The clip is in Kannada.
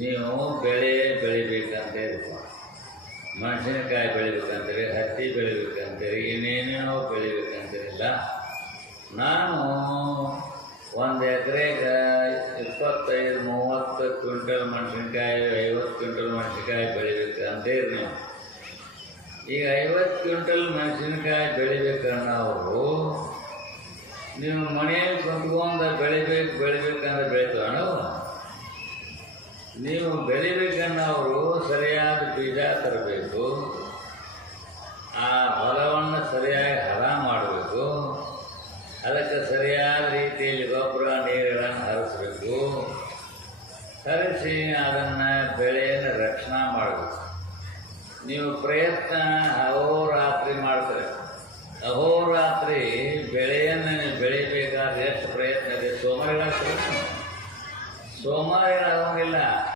ನೀವು ಬೆಳೆ ಬೆಳಿಬೇಕಂತ ಇರಪ್ಪ ಮೆಣಸಿನಕಾಯಿ ಬೆಳಿಬೇಕಂತೀರಿ ಹತ್ತಿ ಬೆಳಿಬೇಕಂತೀರಿ ಇನ್ನೇನೇನೋ ಬೆಳಿಬೇಕಂತಿರಲಿಲ್ಲ ನಾನು ಒಂದು ಎಕರೆಗೆ ಇಪ್ಪತ್ತೈದು, ಮೂವತ್ತು ಕ್ವಿಂಟಲ್ ಮೆಣಸಿನ್ಕಾಯಿ, ಐವತ್ತು ಕ್ವಿಂಟಲ್ ಮೆಣಸಿನ್ಕಾಯಿ ಬೆಳಿಬೇಕಂತೀರಿ ನೀವು ಈಗ ಐವತ್ತು ಕ್ವಿಂಟಲ್ ಮೆಣಸಿನ್ಕಾಯಿ ಬೆಳಿಬೇಕನ್ನೋರು, ನೀವು ಮನೆಯಲ್ಲಿ ಕುಂತ್ಕೊಂಡು ಬೆಳಿಬೇಕು ಬೆಳಿಬೇಕಂದ್ರೆ ಬೆಳಿತಾವ ನಾವು ಬೆಳಿಬೇಕನ್ನೋರು ಸರಿಯಾದ ಬೀಜ ತರಬೇಕು. ಆ ಹೊಲವನ್ನು ಸರಿಯಾಗಿ ಹರ ಮಾಡಬೇಕು. ಅದಕ್ಕೆ ಸರಿಯಾದ ರೀತಿಯಲ್ಲಿ ಗೊಬ್ಬರ ನೀರುಗಳನ್ನು ಹರಿಸ್ಬೇಕು. ಹರಿಸಿ ಅದನ್ನು ಬೆಳೆಯನ್ನು ರಕ್ಷಣೆ ಮಾಡಬೇಕು. ನೀವು ಪ್ರಯತ್ನ ಅಹೋರಾತ್ರಿ ಮಾಡ್ತಾರೆ. ಅಹೋರಾತ್ರಿ ಬೆಳೆಯನ್ನು ನೀವು ಬೆಳಿಬೇಕಾದ್ರೆ ಎಷ್ಟು ಪ್ರಯತ್ನ ಇದೆ? ಸೋಮವಾರ ಆಗೋಂಗಿಲ್ಲ.